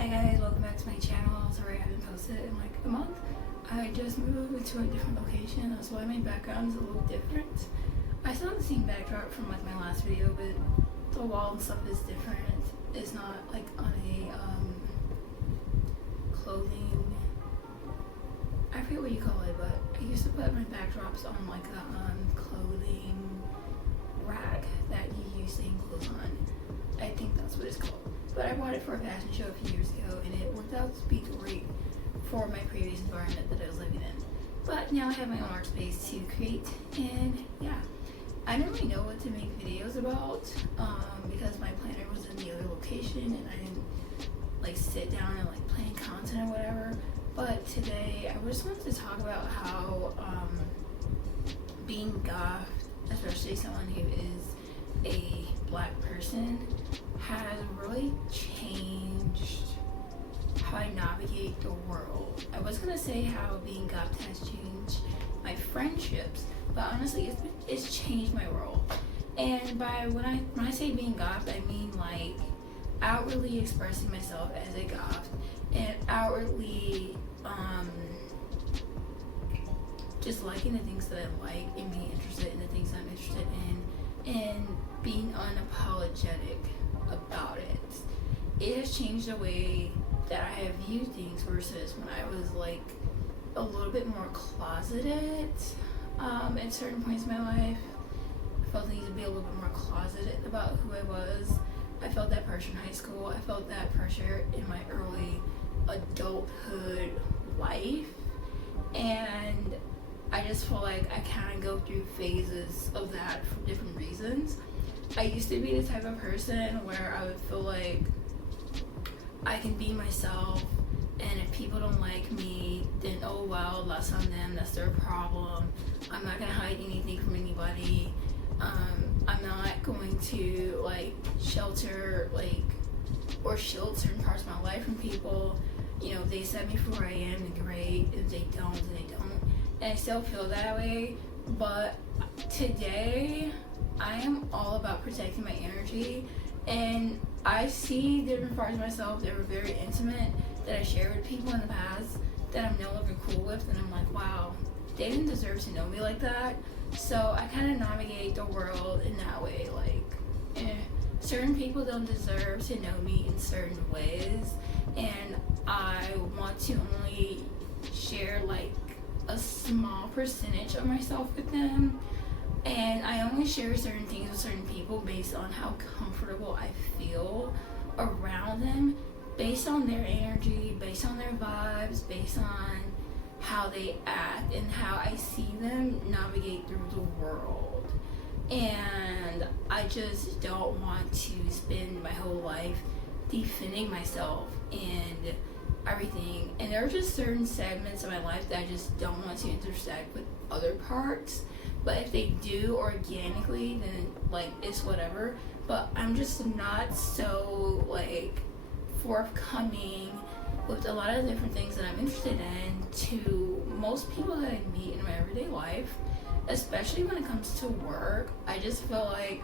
Hi guys, welcome back to my channel. Sorry I haven't posted in like a month. I just moved to a different location. That's why my background is a little different. I still have the same backdrop from like my last video, but the wall and stuff is different. It's not like on a clothing, I forget what you call it, but I used to put my backdrops on like a clothing rack that you use to hang clothes on. I think that's what it's called. But I bought it for a fashion show a few years ago, and it worked out to be great for my previous environment that I was living in. But now I have my own art space to create, and yeah, I didn't really know what to make videos about because my planner was in the other location, and I didn't like sit down and like plan content or whatever. But today I just wanted to talk about how being goth, especially someone who is a black person, has really changed how I navigate the world. I was gonna say how being goth has changed my friendships, but honestly it's changed my world. And by when I say being goth, I mean like outwardly expressing myself as a goth and outwardly just liking the things that I like and being interested in the things I'm interested in and being unapologetic about it. It has changed the way that I have viewed things versus when I was like a little bit more closeted at certain points in my life. I felt the need to be a little bit more closeted about who I was. I felt that pressure in high school. I felt that pressure in my early adulthood life, and I just feel like I kind of go through phases of that for different reasons. I used to be the type of person where I would feel like I can be myself, and if people don't like me, then oh well, that's on them, that's their problem. I'm not gonna hide anything from anybody. I'm not going to like shelter shield certain parts of my life from people. You know, if they accept me for who I am, then great. If they don't, then they don't. And I still feel that way, but today I am all about protecting my energy, and I see different parts of myself that were very intimate that I shared with people in the past that I'm no longer cool with, and I'm like, wow, they didn't deserve to know me like that. So I kind of navigate the world in that way, like certain people don't deserve to know me in certain ways, and I want to only share like a small percentage of myself with them, and I only share certain things with certain people based on how comfortable I feel around them, based on their energy, based on their vibes, based on how they act and how I see them navigate through the world. And I just don't want to spend my whole life defending myself and everything. And there are just certain segments of my life that I just don't want to intersect with other parts. But if they do organically, then like it's whatever. But I'm just not so like forthcoming with a lot of different things that I'm interested in to most people that I meet in my everyday life, especially when it comes to work. I just feel like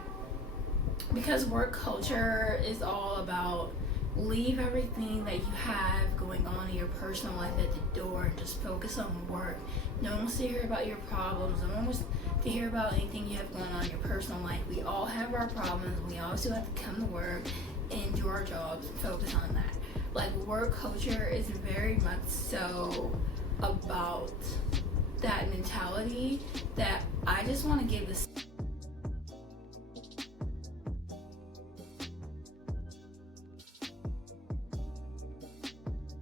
because work culture is all about leave everything that you have going on in your personal life at the door and just focus on work. No one wants to hear about your problems. No one wants to hear about anything you have going on in your personal life. We all have our problems. We all still have to come to work and do our jobs and focus on that. Like work culture is very much so about that mentality that I just want to give this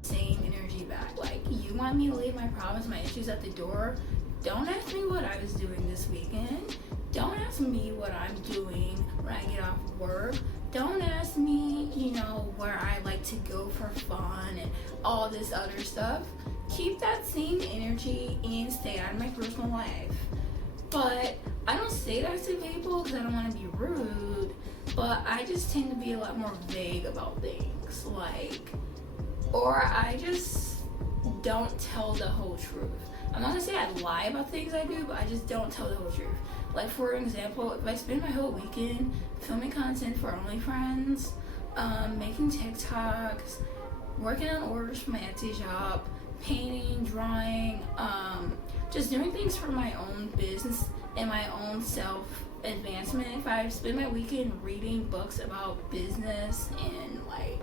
same energy back. Like, you want me to leave my problems, my issues at the door? Don't ask me what I was doing this weekend. Don't ask me what I'm doing when I get off work. Don't ask me, you know, where I like to go for fun and all this other stuff. Keep that same energy and stay out of my personal life. But I don't say that to people because I don't want to be rude, but I just tend to be a lot more vague about things, like, or I just don't tell the whole truth. I'm not gonna say I lie about things I do, but I just don't tell the whole truth. Like, for example, if I spend my whole weekend filming content for Onlyfans, making TikToks, working on orders for my Etsy shop, painting, drawing, just doing things for my own business and my own self advancement. If I spend my weekend reading books about business and like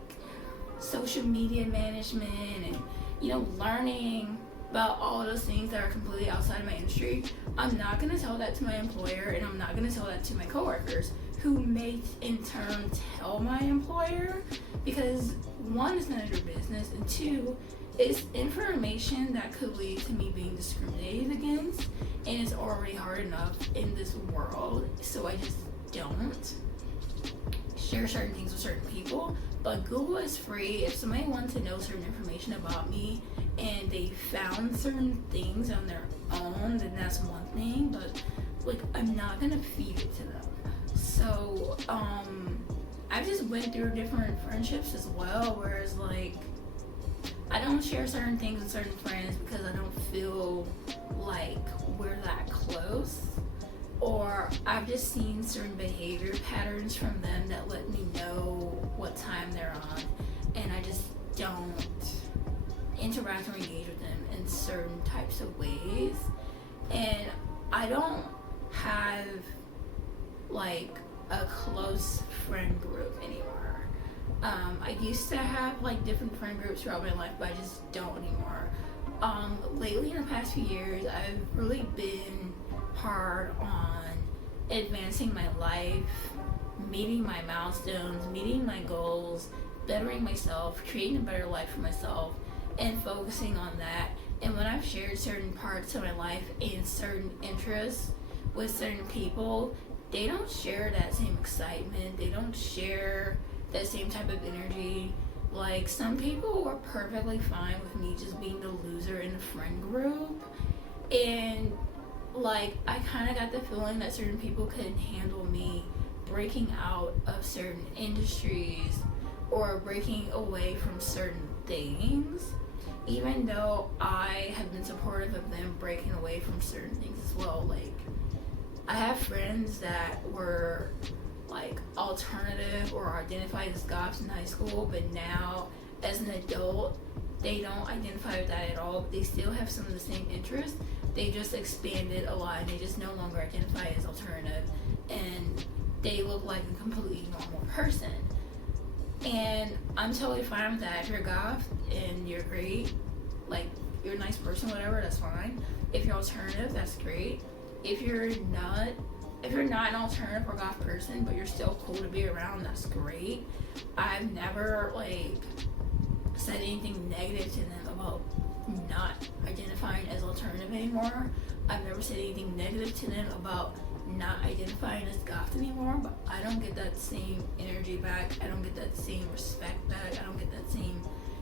social media management and learning about all those things that are completely outside of my industry, I'm not going to tell that to my employer, and I'm not going to tell that to my coworkers, who may in turn tell my employer, because one, it's none of their business, and two, it's information that could lead to me being discriminated against, and it's already hard enough in this world. So I just don't share certain things with certain people. But Google is free. If somebody wants to know certain information about me and they found certain things on their own, then that's one thing, but like, I'm not gonna feed it to them. So I just went through different friendships as well, whereas like, I don't share certain things with certain friends because I don't feel like we're that close, or I've just seen certain behavior patterns from them that let me know what time they're on, and I just don't interact or engage with them in certain types of ways. And I don't have like a close friend group anymore. I used to have like different friend groups throughout my life, but I just don't anymore. Lately, in the past few years, I've really been hard on advancing my life, meeting my milestones, meeting my goals, bettering myself, creating a better life for myself, and focusing on that. And when I've shared certain parts of my life and certain interests with certain people, they don't share that same excitement. They don't share that same type of energy. Like, some people were perfectly fine with me just being the loser in the friend group, and like, I kind of got the feeling that certain people couldn't handle me breaking out of certain industries or breaking away from certain things, even though I have been supportive of them breaking away from certain things as well. Like, I have friends that were like alternative or identified as goths in high school, but now as an adult they don't identify with that at all, but they still have some of the same interests. They just expanded a lot, and they just no longer identify as alternative, and they look like a completely normal person. And I'm totally fine with that. If you're goth and you're great, like, you're a nice person, whatever, that's fine. If you're alternative, that's great. If you're not an alternative or goth person, but you're still cool to be around, that's great. I've never like said anything negative to them about not identifying as alternative anymore. I've never said anything negative to them about not identifying as goth anymore, but I don't get that same energy back. I don't get that same respect back. I don't get that same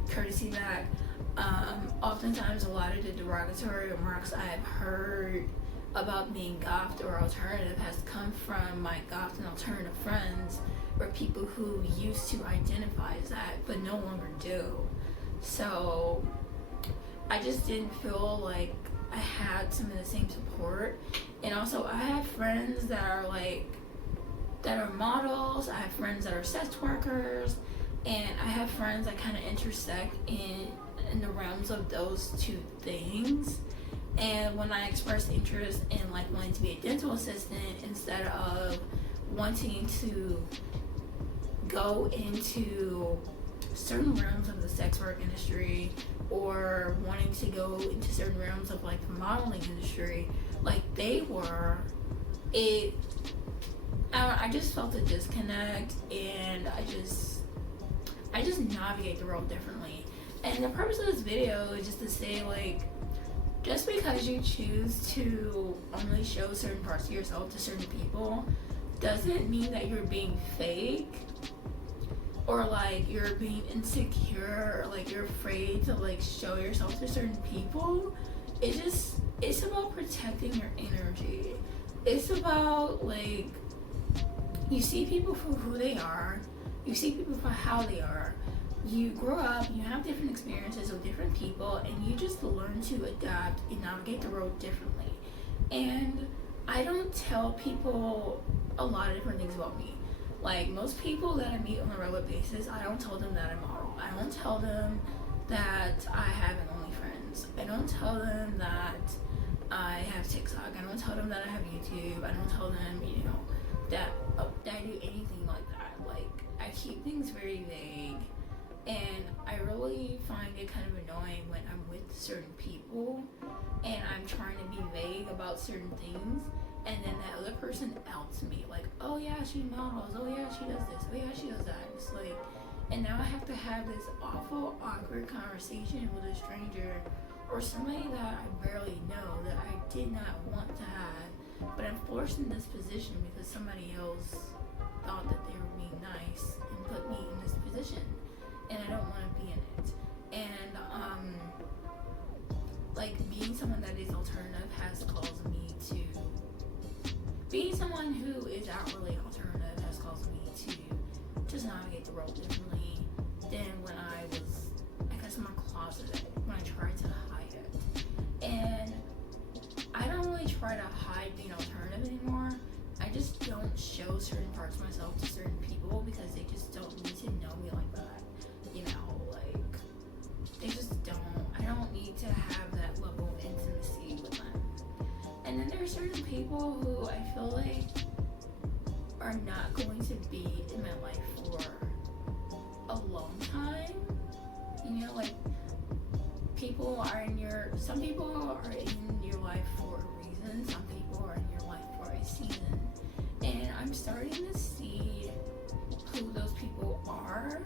courtesy back. Oftentimes, a lot of the derogatory remarks I've heard about being goth or alternative has come from my goth and alternative friends, or people who used to identify as that but no longer do. So I just didn't feel like I had some of the same support. And also, I have friends that are models, I have friends that are sex workers, and I have friends that kind of intersect in the realms of those two things. And when I expressed interest in like wanting to be a dental assistant instead of wanting to go into certain realms of the sex work industry, or wanting to go into certain realms of like the modeling industry, like they were, I just felt a disconnect, and I just navigate the world differently. And the purpose of this video is just to say, like, just because you choose to only show certain parts of yourself to certain people doesn't mean that you're being fake, or like you're being insecure, or like you're afraid to like show yourself to certain people. It's about protecting your energy. It's about, like, you see people for who they are, you see people for how they are. You grow up, you have different experiences with different people, and you just learn to adapt and navigate the road differently. And I don't tell people a lot of different things about me. Like, most people that I meet on a regular basis, I don't tell them that I'm model. I don't tell them that I have an OnlyFans. I don't tell them that I have TikTok. I don't tell them that I have YouTube. I don't tell them, that I do anything like that. Like, I keep things very vague. And I really find it kind of annoying when I'm with certain people and I'm trying to be vague about certain things, and then that other person outs me. Like, oh yeah, she models. Oh yeah, she does this. Oh yeah, she does that. It's like, and now I have to have this awful, awkward conversation with a stranger or somebody that I barely know that I did not want to have, but I'm forced in this position because somebody else thought that they were being nice and put me in this position. And I don't want to be in it. And, like, being someone that is alternative has caused me to... Being someone who is outwardly alternative has caused me to just navigate the world differently than when I was, I guess, more closeted, when I tried to hide it. And I don't really try to hide being alternative anymore. I just don't show certain parts of myself to certain people because they just don't need to know me like that. They just don't. I don't need to have that level of intimacy with them. And then there are certain people who I feel like are not going to be in my life for a long time. Like, some people are in your life for a reason. Some people are in your life for a season. And I'm starting to see who those people are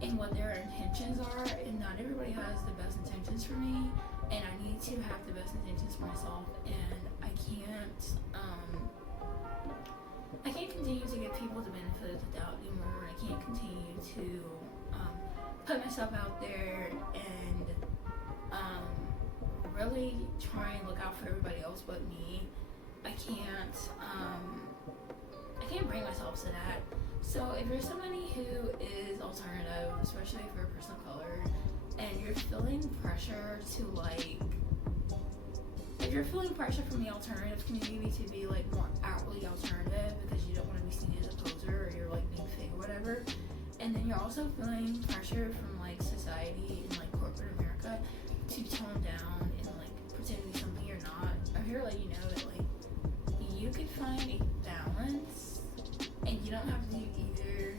and what their intentions are, and not everybody has the best intentions for me, and I need to have the best intentions for myself, and I can't continue to give people the benefit of the doubt anymore. I can't continue to put myself out there and really try and look out for everybody else but me. I can't bring myself to that. So if you're somebody who is alternative, especially if you're a person of color, and you're feeling pressure from the alternative community to be like more outwardly alternative because you don't want to be seen as a poser or you're like being fake or whatever, and then you're also feeling pressure from like society and like corporate America to tone down and like pretend to be something you're not, I'm here to let you know that like you could find a balance. And you don't have to do either.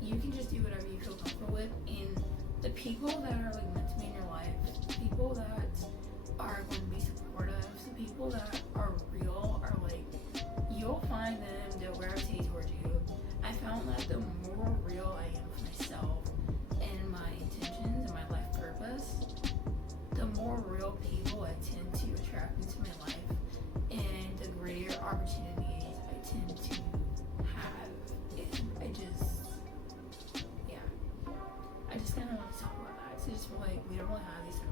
You can just do whatever you feel comfortable with. And the people that are like meant to be in your life, the people that are going to be supportive, the people that are real, are like, you'll find them, they'll gravitate towards you. I found that the more real I am with myself and my intentions and my life purpose, the more real people I tend to attract into my life, and the greater opportunities I tend to have. I just kind of want to talk about that. So I just feel like we don't really have these